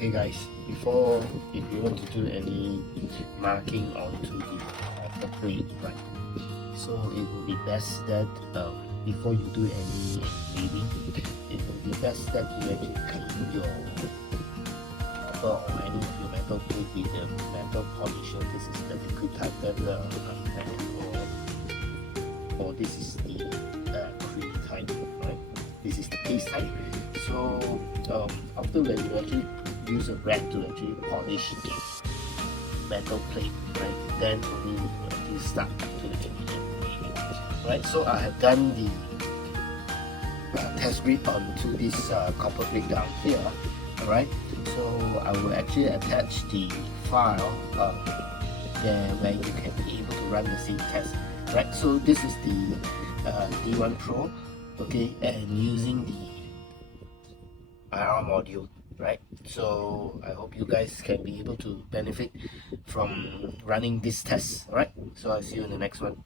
Okay guys, before, if you want to do any marking onto the plate, right, so it will be best that before you do any engraving, it will be best that you actually clean your copper or any of your metal plate with the metal polisher. This is the liquid type that I'm planning for, or this is the cream type, right? This is the paste type. So after that, you actually use a rag to actually polish the metal plate, right? Then only you actually start to the engraving, right? So I have done the test grid onto this copper plate down here, alright? So I will actually attach the file there where you can be able to run the same test, right? So this is the D1 Pro, okay, and using the IR module, right? So I hope you guys can be able to benefit from running this test, alright? So I'll see you in the next one.